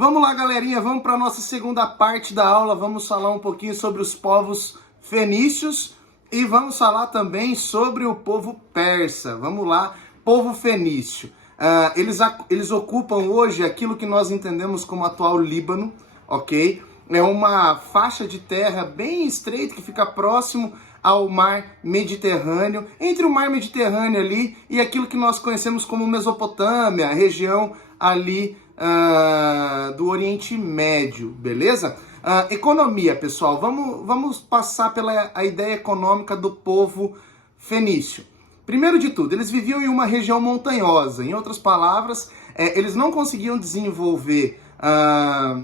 Vamos lá, galerinha, vamos para a nossa segunda parte da aula. Vamos falar um pouquinho sobre os povos fenícios e vamos falar também sobre o povo persa. Vamos lá, povo fenício. Eles ocupam hoje aquilo que nós entendemos como atual Líbano, ok? É uma faixa de terra bem estreita que fica próximo ao mar Mediterrâneo, entre o mar Mediterrâneo ali e aquilo que nós conhecemos como Mesopotâmia, a região ali do Oriente Médio, beleza? Economia, pessoal, vamos passar pela a ideia econômica do povo fenício. Primeiro de tudo, eles viviam em uma região montanhosa, em outras palavras, eles não conseguiam desenvolver a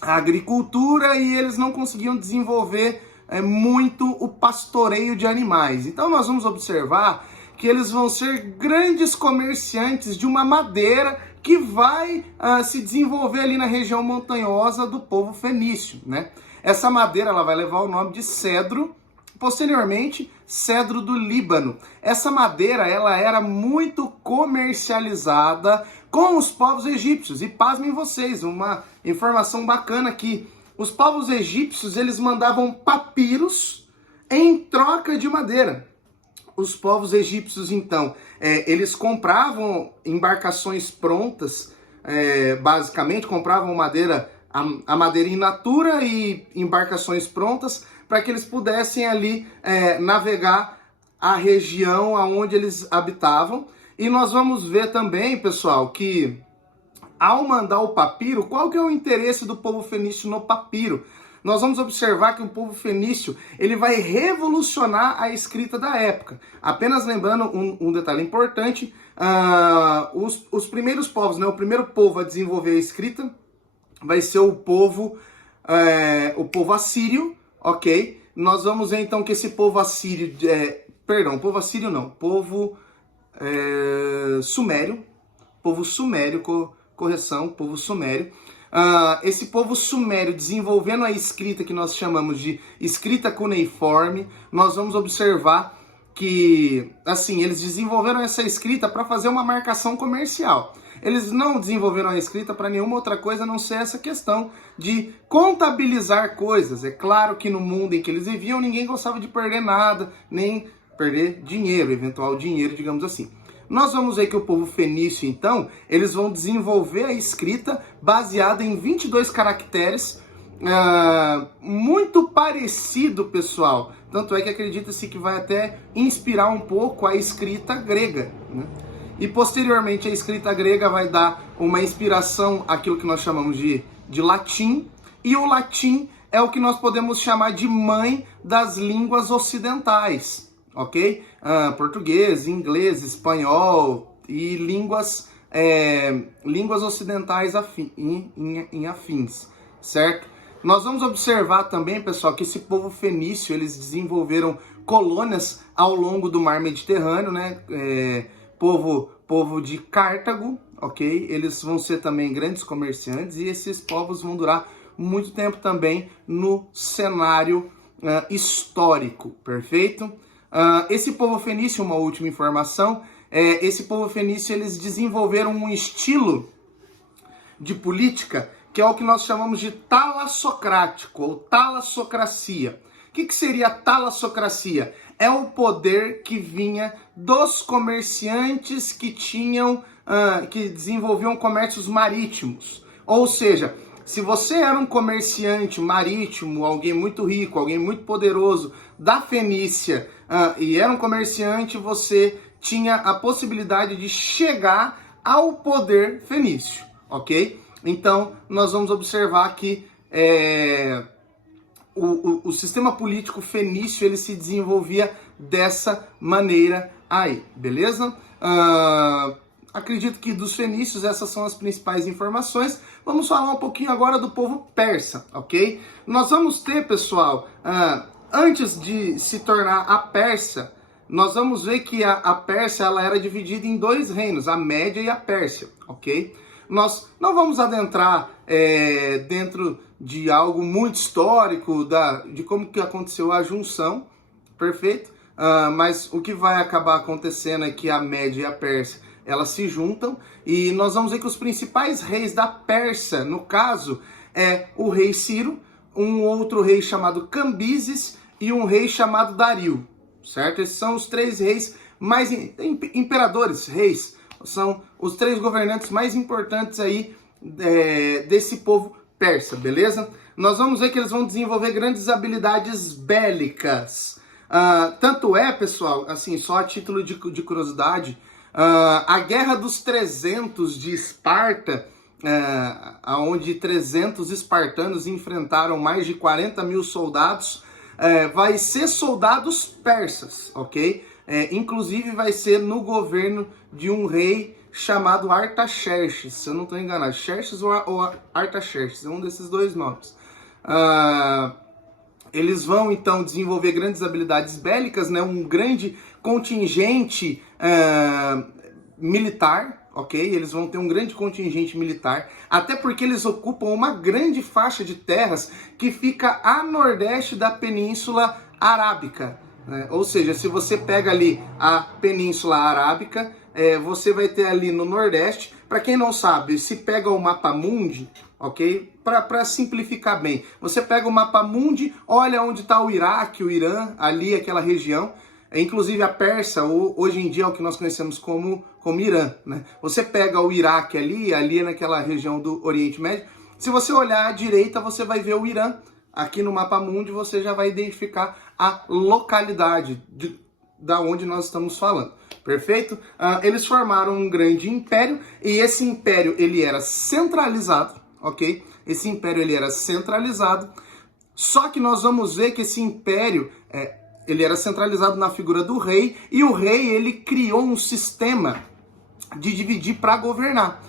agricultura e eles não conseguiam desenvolver muito o pastoreio de animais. Então nós vamos observar que eles vão ser grandes comerciantes de uma madeira que vai se desenvolver ali na região montanhosa do povo fenício, né? Essa madeira ela vai levar o nome de cedro, posteriormente cedro do Líbano. Essa madeira ela era muito comercializada com os povos egípcios. E pasmem vocês, uma informação bacana aqui. Os povos egípcios eles mandavam papiros em troca de madeira. Os povos egípcios, então, eles compravam embarcações prontas, basicamente, compravam madeira, a madeira in natura e embarcações prontas, para que eles pudessem ali navegar a região onde eles habitavam. E nós vamos ver também, pessoal, que ao mandar o papiro, qual que é o interesse do povo fenício no papiro? Nós vamos observar que o povo fenício ele vai revolucionar a escrita da época. Apenas lembrando um detalhe importante, os primeiros povos, né, o primeiro povo a desenvolver a escrita vai ser o povo assírio, ok? Nós vamos ver então que esse povo assírio, povo assírio não, povo sumério, correção, povo sumério. Esse povo sumério desenvolvendo a escrita que nós chamamos de escrita cuneiforme, nós vamos observar que, assim, eles desenvolveram essa escrita para fazer uma marcação comercial. Eles não desenvolveram a escrita para nenhuma outra coisa a não ser essa questão de contabilizar coisas. É claro que no mundo em que eles viviam, ninguém gostava de perder nada, nem perder dinheiro, eventual dinheiro, digamos assim. Nós vamos ver que o povo fenício, então, eles vão desenvolver a escrita baseada em 22 caracteres, muito parecido, pessoal. Tanto é que acredita-se que vai até inspirar um pouco a escrita grega, né? E posteriormente a escrita grega vai dar uma inspiração àquilo que nós chamamos de latim, e o latim é o que nós podemos chamar de mãe das línguas ocidentais. Ok? Português, inglês, espanhol e línguas ocidentais em afins, certo? Nós vamos observar também, pessoal, que esse povo fenício, eles desenvolveram colônias ao longo do mar Mediterrâneo, né? Povo de Cartago, ok? Eles vão ser também grandes comerciantes e esses povos vão durar muito tempo também no cenário histórico, perfeito? Esse povo fenício, uma última informação, esse povo fenício eles desenvolveram um estilo de política que é o que nós chamamos de talassocrático ou talassocracia. O que seria a talassocracia? É o poder que vinha dos comerciantes que que desenvolviam comércios marítimos. Ou seja, se você era um comerciante marítimo, alguém muito rico, alguém muito poderoso da Fenícia, e era um comerciante, você tinha a possibilidade de chegar ao poder fenício, ok? Então, nós vamos observar que o sistema político fenício ele se desenvolvia dessa maneira aí, beleza? Acredito que dos fenícios essas são as principais informações. Vamos falar um pouquinho agora do povo persa, ok? Nós vamos ter, pessoal, antes de se tornar a Pérsia, nós vamos ver que a Pérsia ela era dividida em dois reinos, a Média e a Pérsia, ok? Nós não vamos adentrar dentro de algo muito histórico, de como que aconteceu a junção, perfeito? Mas o que vai acabar acontecendo é que a Média e a Pérsia elas se juntam e nós vamos ver que os principais reis da Pérsia, no caso, é o rei Ciro, um outro rei chamado Cambises e um rei chamado Dario, certo? Esses são os três reis mais imperadores, reis, são os três governantes mais importantes aí desse povo persa, beleza? Nós vamos ver que eles vão desenvolver grandes habilidades bélicas. Tanto é, pessoal, assim, só a título de curiosidade, a Guerra dos 300 de Esparta, onde 300 espartanos enfrentaram mais de 40 mil soldados, vai ser soldados persas, ok? Inclusive vai ser no governo de um rei chamado Artaxerxes, se eu não estou enganado, Xerxes ou Artaxerxes, é um desses dois nomes. Eles vão então desenvolver grandes habilidades bélicas, né? Um grande contingente militar, ok? Eles vão ter um grande contingente militar, até porque eles ocupam uma grande faixa de terras que fica a nordeste da Península Arábica, né? Ou seja, se você pega ali a Península Arábica, você vai ter ali no nordeste, para quem não sabe, se pega o mapa mundi, ok? Para simplificar bem, você pega o mapa mundi, olha onde está o Iraque, o Irã, ali aquela região, inclusive a Pérsia, hoje em dia é o que nós conhecemos como Irã, né? Você pega o Iraque ali naquela região do Oriente Médio, se você olhar à direita, você vai ver o Irã, aqui no mapa mundi você já vai identificar a localidade da onde nós estamos falando. Perfeito? Eles formaram um grande império e esse império ele era centralizado, ok? Esse império ele era centralizado, só que nós vamos ver que esse império ele era centralizado na figura do rei e o rei ele criou um sistema de dividir para governar.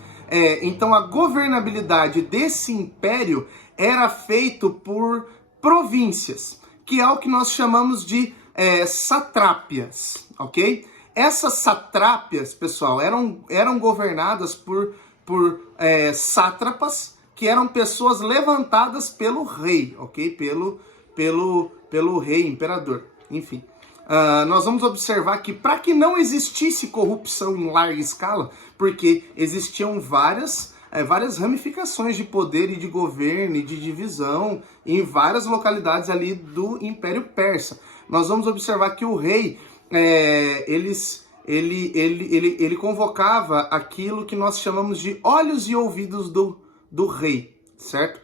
Então a governabilidade desse império era feito por províncias, que é o que nós chamamos de satrápias, ok? Essas satrápias, pessoal, eram governadas por sátrapas, que eram pessoas levantadas pelo rei, ok? Pelo rei, imperador, enfim. Nós vamos observar que para que não existisse corrupção em larga escala, porque existiam várias ramificações de poder e de governo e de divisão em várias localidades ali do Império Persa. Nós vamos observar que o rei, ele convocava aquilo que nós chamamos de olhos e ouvidos do rei, certo?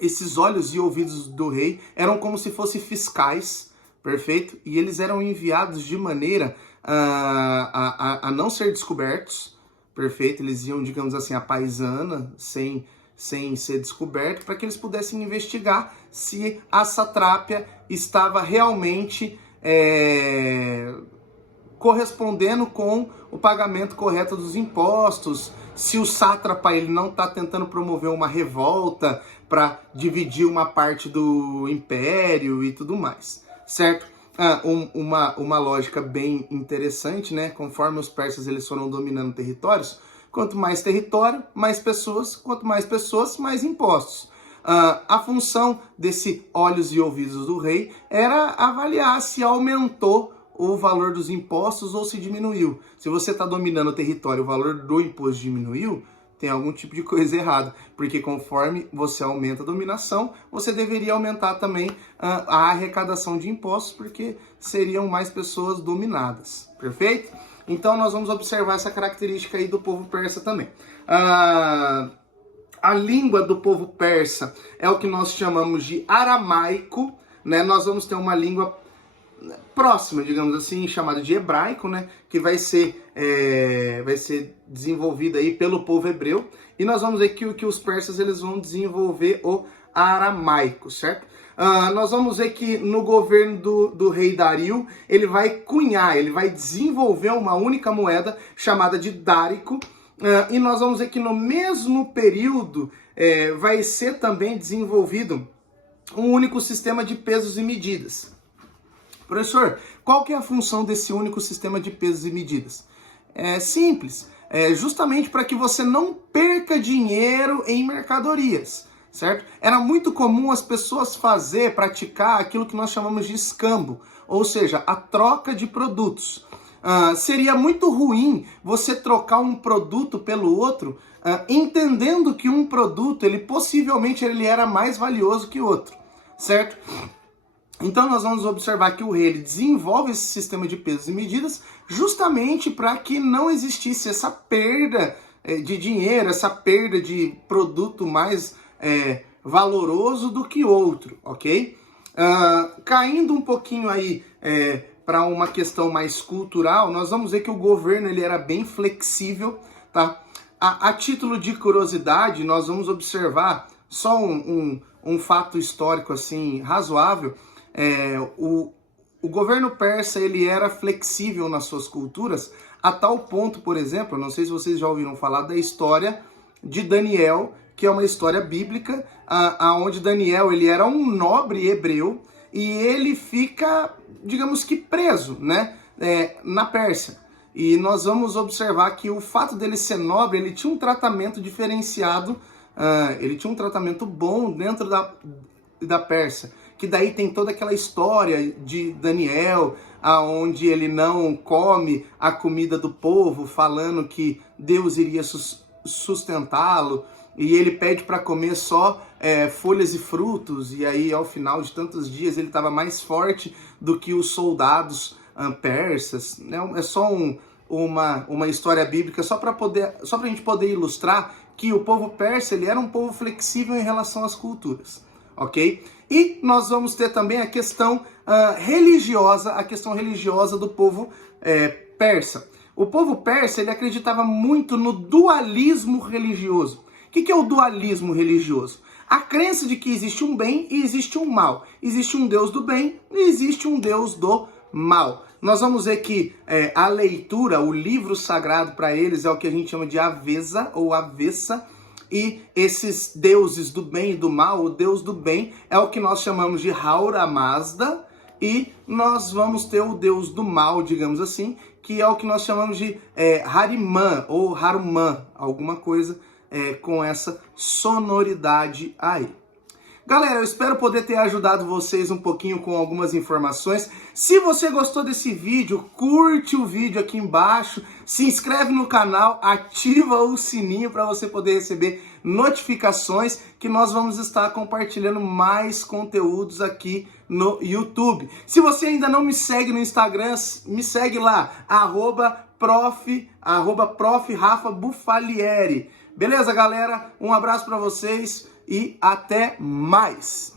Esses olhos e ouvidos do rei eram como se fossem fiscais, perfeito? E eles eram enviados de maneira a não ser descobertos, perfeito? Eles iam, digamos assim, à paisana, sem ser descoberto, para que eles pudessem investigar se a satrápia estava realmente correspondendo com o pagamento correto dos impostos, se o sátrapa ele não está tentando promover uma revolta para dividir uma parte do império e tudo mais, certo? Uma lógica bem interessante, né? Conforme os persas eles foram dominando territórios, quanto mais território, mais pessoas, quanto mais pessoas, mais impostos. A função desse olhos e ouvidos do rei era avaliar se aumentou o valor dos impostos ou se diminuiu. Se você está dominando o território, o valor do imposto diminuiu, tem algum tipo de coisa errada, porque conforme você aumenta a dominação, você deveria aumentar também a arrecadação de impostos, porque seriam mais pessoas dominadas, perfeito? Então nós vamos observar essa característica aí do povo persa também. A língua do povo persa é o que nós chamamos de aramaico, né? Nós vamos ter uma língua próxima, digamos assim, chamada de hebraico, né? Que vai ser desenvolvida aí pelo povo hebreu. E nós vamos ver que os persas eles vão desenvolver o aramaico, certo? Nós vamos ver que no governo do rei Dario, ele vai desenvolver uma única moeda chamada de dárico. E nós vamos ver que no mesmo período vai ser também desenvolvido um único sistema de pesos e medidas. Professor, qual que é a função desse único sistema de pesos e medidas? É simples, justamente para que você não perca dinheiro em mercadorias, certo? Era muito comum as pessoas praticar aquilo que nós chamamos de escambo, ou seja, a troca de produtos. Seria muito ruim você trocar um produto pelo outro, entendendo que um produto, possivelmente ele era mais valioso que outro, certo? Então nós vamos observar que o rei desenvolve esse sistema de pesos e medidas justamente para que não existisse essa perda de dinheiro, essa perda de produto mais valoroso do que outro, ok? Caindo um pouquinho aí para uma questão mais cultural, nós vamos ver que o governo ele era bem flexível, tá? A título de curiosidade, nós vamos observar só um fato histórico assim razoável. O governo persa ele era flexível nas suas culturas a tal ponto, por exemplo, não sei se vocês já ouviram falar da história de Daniel, que é uma história bíblica, onde Daniel ele era um nobre hebreu e ele fica, digamos que preso, né, na Pérsia. E nós vamos observar que o fato dele ser nobre, ele tinha um tratamento diferenciado, ele tinha um tratamento bom dentro da Pérsia. Que daí tem toda aquela história de Daniel, onde ele não come a comida do povo, falando que Deus iria sustentá-lo, e ele pede para comer só folhas e frutos, e aí ao final de tantos dias ele estava mais forte do que os soldados persas, né? É só uma história bíblica, só para a gente poder ilustrar que o povo persa ele era um povo flexível em relação às culturas, ok? E nós vamos ter também a questão religiosa do povo persa. O povo persa ele acreditava muito no dualismo religioso. O que é o dualismo religioso? A crença de que existe um bem e existe um mal. Existe um Deus do bem e existe um Deus do mal. Nós vamos ver que a leitura, o livro sagrado para eles é o que a gente chama de avesa ou avessa. E esses deuses do bem e do mal, o Deus do bem é o que nós chamamos de Ahura Mazda, e nós vamos ter o Deus do mal, digamos assim, que é o que nós chamamos de Harimã ou Haruman, alguma coisa com essa sonoridade aí. Galera, eu espero poder ter ajudado vocês um pouquinho com algumas informações. Se você gostou desse vídeo, curte o vídeo aqui embaixo, se inscreve no canal, ativa o sininho para você poder receber notificações que nós vamos estar compartilhando mais conteúdos aqui no YouTube. Se você ainda não me segue no Instagram, me segue lá, @prof. Rafa Bufalieri. Beleza, galera? Um abraço para vocês e até mais!